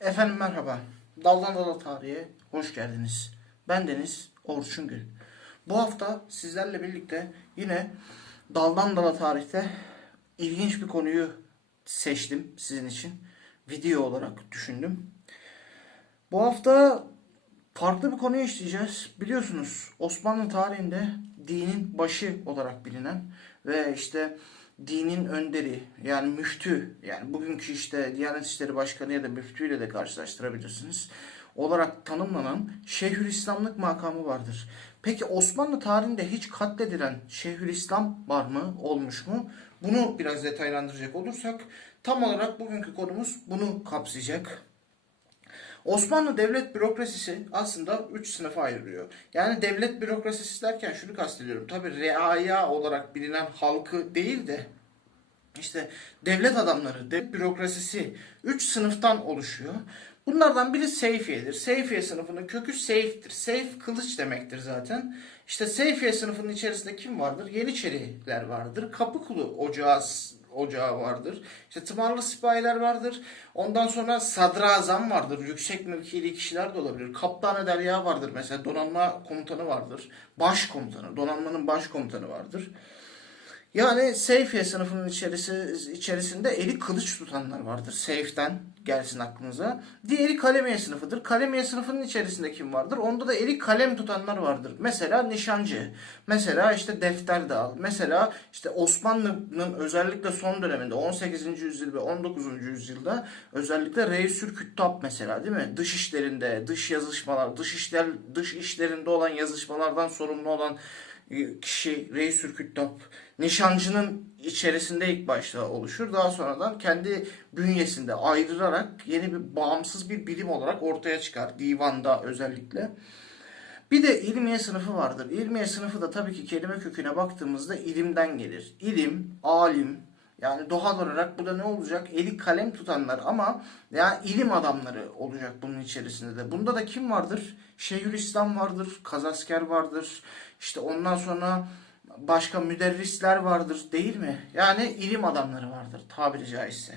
Efendim merhaba. Daldan Dala Tarihe hoş geldiniz. Ben Deniz Orçun Gül. Bu hafta sizlerle birlikte yine Daldan Dala Tarih'te ilginç bir konuyu seçtim sizin için. Video olarak düşündüm. Bu hafta farklı bir konuyu işleyeceğiz. Biliyorsunuz Osmanlı tarihinde dinin başı olarak bilinen ve işte dinin önderi yani müftü yani bugünkü işte Diyanet İşleri Başkanı ya da müftüyle de karşılaştırabilirsiniz olarak tanımlanan Şeyhülislamlık makamı vardır. Peki Osmanlı tarihinde hiç katledilen Şeyhülislam var mı, olmuş mu? Bunu biraz detaylandıracak olursak tam olarak bugünkü konumuz bunu kapsayacak. Osmanlı devlet bürokrasisi aslında 3 sınıfa ayrılıyor. Yani devlet bürokrasisi derken şunu kastediyorum. Tabi reaya olarak bilinen halkı değil de işte devlet adamları, devlet bürokrasisi 3 sınıftan oluşuyor. Bunlardan biri Seyfiye'dir. Seyfiye sınıfının kökü Seyf'tir. Seyf kılıç demektir zaten. İşte Seyfiye sınıfının içerisinde kim vardır? Yeniçeriler vardır. Kapıkulu ocağı ocağı vardır. İşte tımarlı sipahiler vardır. Ondan sonra sadrazam vardır. Yüksek mevkili kişiler de olabilir. Kaptanı derya vardır mesela. Donanma komutanı vardır. Başkomutanı. Donanmanın başkomutanı vardır. Yani Seyfiye sınıfının içerisi, içerisinde eli kılıç tutanlar vardır. Seyf'ten gelsin aklınıza. Diğeri kalemiye sınıfıdır. Kalemiye sınıfının içerisinde kim vardır? Onda da eli kalem tutanlar vardır. Mesela nişancı. Mesela işte defter dağıl. Mesela işte Osmanlı'nın özellikle son döneminde 18. yüzyıl ve 19. yüzyılda özellikle Reisül Küttab mesela değil mi? Dış işlerinde, dış yazışmalar, dış işler dış işlerinde olan yazışmalardan sorumlu olan kişi Reisül Küttab nişancının içerisinde ilk başta oluşur. Daha sonradan kendi bünyesinde ayrılarak yeni bir bağımsız bir bilim olarak ortaya çıkar. Divanda özellikle. Bir de ilmiye sınıfı vardır. İlmiye sınıfı da tabii ki kelime köküne baktığımızda ilimden gelir. İlim, alim, yani doğal olarak bu da ne olacak? Eli kalem tutanlar ama yani ilim adamları olacak bunun içerisinde de. Bunda da kim vardır? Şeyhülislam vardır, Kazasker vardır. İşte ondan sonra başka müderrisler vardır değil mi? Yani ilim adamları vardır tabiri caizse.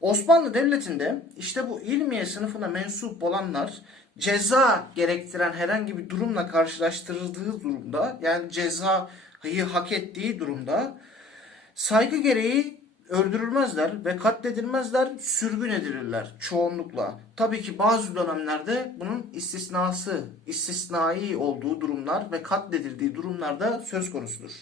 Osmanlı Devleti'nde işte bu ilmiye sınıfına mensup olanlar ceza gerektiren herhangi bir durumla karşılaştırıldığı durumda yani cezayı hak ettiği durumda saygı gereği öldürülmezler ve katledilmezler, sürgün edilirler çoğunlukla. Tabii ki bazı dönemlerde bunun istisnası, istisnai olduğu durumlar ve katledildiği durumlarda söz konusudur.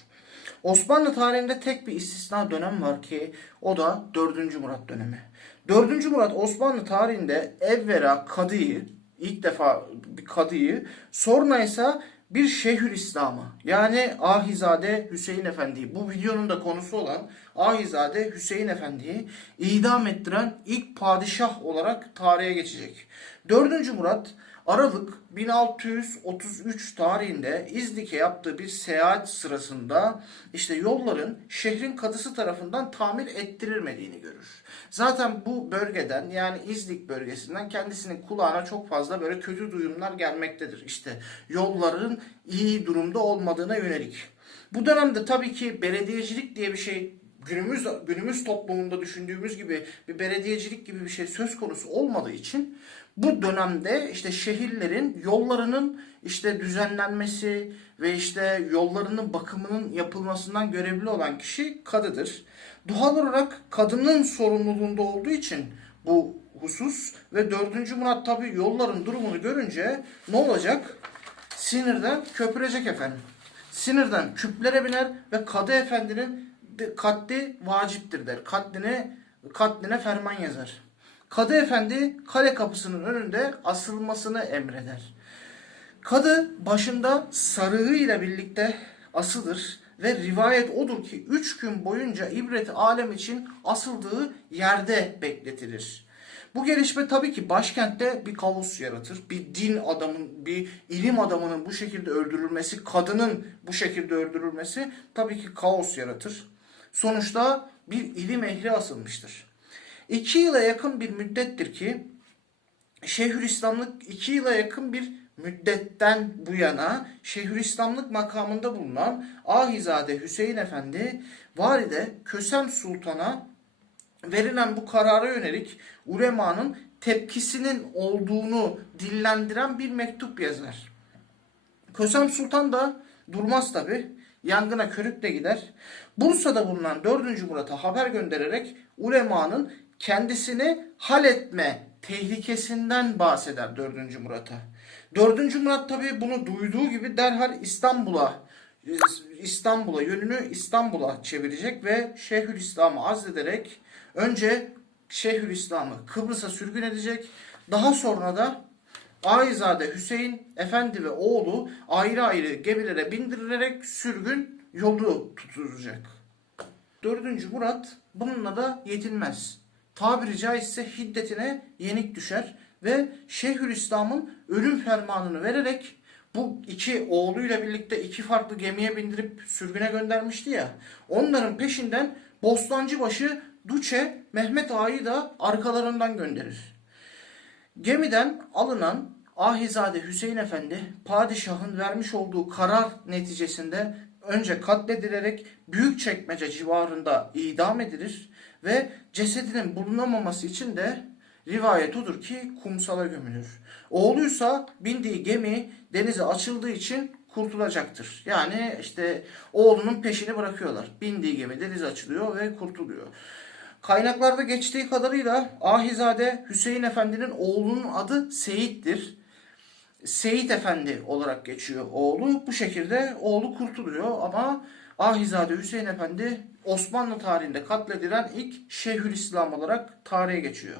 Osmanlı tarihinde tek bir istisna dönem var ki o da 4. Murat dönemi. 4. Murat Osmanlı tarihinde evvela kadıyı, ilk defa bir kadıyı, sonra ise bir Şeyhül İslam'ı yani Ahizade Hüseyin Efendi'yi bu videonun da konusu olan Ahizade Hüseyin Efendi'yi idam ettiren ilk padişah olarak tarihe geçecek. 4. Murat Aralık 1633 tarihinde İznik'e yaptığı bir seyahat sırasında işte yolların şehrin kadısı tarafından tamir ettirilmediğini görür. Zaten bu bölgeden yani İznik bölgesinden kendisinin kulağına çok fazla böyle kötü duyumlar gelmektedir. İşte yolların iyi durumda olmadığına yönelik. Bu dönemde tabii ki belediyecilik diye bir şey günümüz günümüz toplumunda düşündüğümüz gibi bir belediyecilik gibi bir şey söz konusu olmadığı için bu dönemde işte şehirlerin yollarının işte düzenlenmesi ve işte yollarının bakımının yapılmasından görevli olan kişi kadıdır. Doğal olarak kadının sorumluluğunda olduğu için bu husus ve 4. Murat tabi yolların durumunu görünce ne olacak? Sinirden köpürecek efendim. Sinirden küplere biner ve kadı efendinin katli vaciptir der. Katline, katline ferman yazar. Kadı efendi kale kapısının önünde asılmasını emreder. Kadı başında sarığıyla birlikte asılır ve rivayet odur ki üç gün boyunca ibret alem için asıldığı yerde bekletilir. Bu gelişme tabii ki başkentte bir kaos yaratır. Bir din adamın, bir ilim adamının bu şekilde öldürülmesi, kadının bu şekilde öldürülmesi tabii ki kaos yaratır. Sonuçta bir ilim ehli asılmıştır. İki yıla yakın bir müddettir ki Şeyhülislamlık iki yıla yakın bir müddetten bu yana Şeyhülislamlık makamında bulunan Ahizade Hüseyin Efendi Valide Kösem Sultan'a verilen bu karara yönelik ulemanın tepkisinin olduğunu dillendiren bir mektup yazar. Kösem Sultan da durmaz tabi. Yangına körükle gider. Bursa'da bulunan 4. Murat'a haber göndererek ulemanın kendisini halletme tehlikesinden bahseder 4. Murat'a. 4. Murat tabi bunu duyduğu gibi derhal İstanbul'a İstanbul'a yönünü İstanbul'a çevirecek ve Şeyhülislam'ı azlederek önce Şeyhülislam'ı Kıbrıs'a sürgün edecek. Daha sonra da Ayzade Hüseyin Efendi ve oğlu ayrı ayrı gemilere bindirilerek sürgün yolu tutulacak. 4. Murat bununla da yetinmez. Tabiri caizse hiddetine yenik düşer ve Şeyhülislam'ın ölüm fermanını vererek bu iki oğluyla birlikte iki farklı gemiye bindirip sürgüne göndermişti ya. Onların peşinden Bostancıbaşı Duçe Mehmet Ağa'yı da arkalarından gönderir. Gemiden alınan Ahizade Hüseyin Efendi padişahın vermiş olduğu karar neticesinde önce katledilerek Büyükçekmece civarında idam edilir ve cesedinin bulunamaması için de rivayet odur ki kumsala gömülür. Oğluysa bindiği gemi denize açıldığı için kurtulacaktır. Yani işte oğlunun peşini bırakıyorlar. Bindiği gemi denize açılıyor ve kurtuluyor. Kaynaklarda geçtiği kadarıyla Ahizade Hüseyin Efendi'nin oğlunun adı Seyit'tir. Seyit Efendi olarak geçiyor oğlu. Bu şekilde oğlu kurtuluyor ama Ahizade Hüseyin Efendi Osmanlı tarihinde katledilen ilk Şeyhülislam olarak tarihe geçiyor.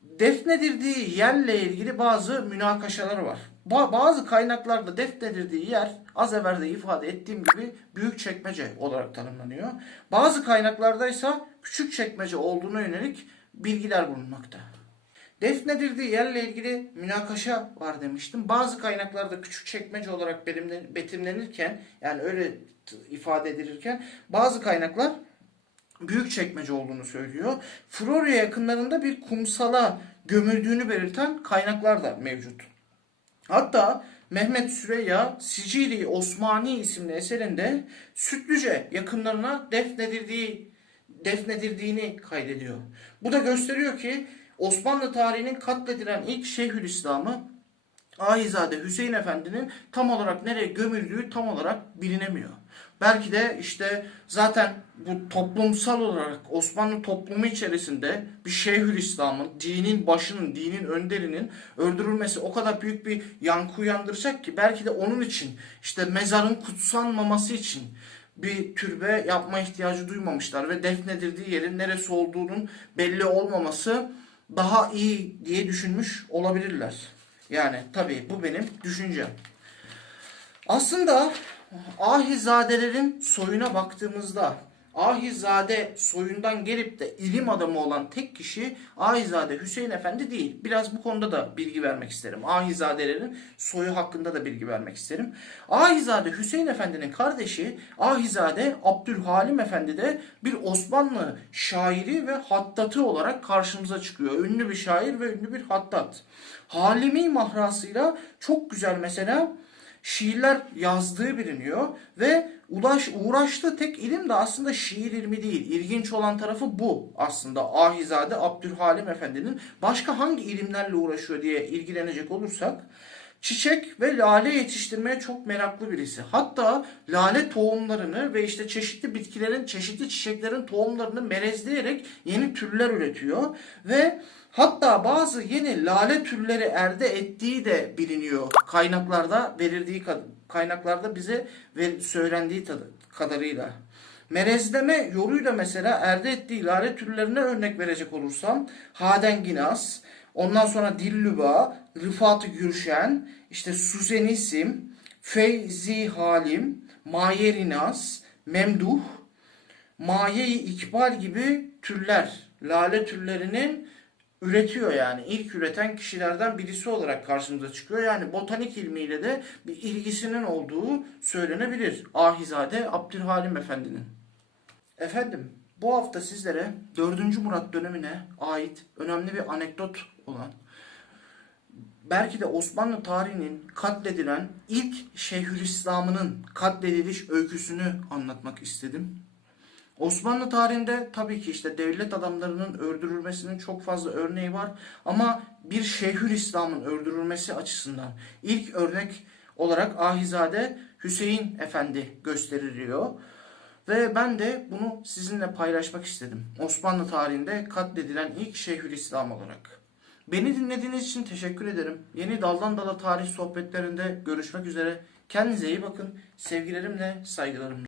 Defnedildiği yerle ilgili bazı münakaşalar var. Ba- bazı kaynaklarda defnedildiği yer az evvel de ifade ettiğim gibi büyük çekmece olarak tanımlanıyor. Bazı kaynaklarda ise küçük çekmece olduğuna yönelik bilgiler bulunmakta. Defnedildiği yerle ilgili münakaşa var demiştim. Bazı kaynaklarda küçük çekmece olarak betimlen- betimlenirken yani öyle ifade edilirken bazı kaynaklar büyük çekmece olduğunu söylüyor. Florya yakınlarında bir kumsala gömüldüğünü belirten kaynaklar da mevcut. Hatta Mehmet Süreyya Sicili Osmani isimli eserinde Sütlüce yakınlarına defnedildiği defnedildiğini kaydediyor. Bu da gösteriyor ki Osmanlı tarihinin katledilen ilk Şeyhülislam'ı Ahizade Hüseyin Efendi'nin tam olarak nereye gömüldüğü tam olarak bilinemiyor. Belki de işte zaten bu toplumsal olarak Osmanlı toplumu içerisinde bir Şeyhülislam'ın, dinin başının, dinin önderinin öldürülmesi o kadar büyük bir yankı uyandıracak ki belki de onun için işte mezarın kutsanmaması için bir türbe yapma ihtiyacı duymamışlar ve defnedildiği yerin neresi olduğunun belli olmaması daha iyi diye düşünmüş olabilirler. Yani tabii bu benim düşüncem. Aslında Ahizadelerin soyuna baktığımızda Ahizade soyundan gelip de ilim adamı olan tek kişi Ahizade Hüseyin Efendi değil. Biraz bu konuda da bilgi vermek isterim. Ahizadelerin soyu hakkında da bilgi vermek isterim. Ahizade Hüseyin Efendi'nin kardeşi Ahizade Abdülhalim Efendi de bir Osmanlı şairi ve hattatı olarak karşımıza çıkıyor. Ünlü bir şair ve ünlü bir hattat. Halimi mahrasıyla çok güzel mesela şiirler yazdığı biliniyor ve ulaş, uğraştığı tek ilim de aslında şiir ilmi değil. İlginç olan tarafı bu aslında Ahizade Abdülhalim Efendi'nin başka hangi ilimlerle uğraşıyor diye ilgilenecek olursak çiçek ve lale yetiştirmeye çok meraklı birisi. Hatta lale tohumlarını ve işte çeşitli bitkilerin, çeşitli çiçeklerin tohumlarını melezleyerek yeni türler üretiyor ve hatta bazı yeni lale türleri elde ettiği de biliniyor. Kaynaklarda verildiği kaynaklarda bize söylendiği kadarıyla. Merezleme yoluyla mesela elde ettiği lale türlerine örnek verecek olursam Hadenginas, ondan sonra Dillüba, Rıfat Gürşen, işte Suzenisim, Feyzi Halim, Mayerinas, Memduh, Maye-i İkbal gibi türler, lale türlerinin üretiyor yani. ilk üreten kişilerden birisi olarak karşımıza çıkıyor. Yani botanik ilmiyle de bir ilgisinin olduğu söylenebilir. Ahizade Abdülhalim Efendi'nin. Efendim bu hafta sizlere 4. Murat dönemine ait önemli bir anekdot olan belki de Osmanlı tarihinin katledilen ilk Şeyhülislam'ının katlediliş öyküsünü anlatmak istedim. Osmanlı tarihinde tabii ki işte devlet adamlarının öldürülmesinin çok fazla örneği var ama bir Şeyhülislam'ın öldürülmesi açısından ilk örnek olarak Ahizade Hüseyin Efendi gösteriliyor. Ve ben de bunu sizinle paylaşmak istedim. Osmanlı tarihinde katledilen ilk Şeyhülislam olarak. Beni dinlediğiniz için teşekkür ederim. Yeni Daldan Dala tarih sohbetlerinde görüşmek üzere. Kendinize iyi bakın. Sevgilerimle, saygılarımla.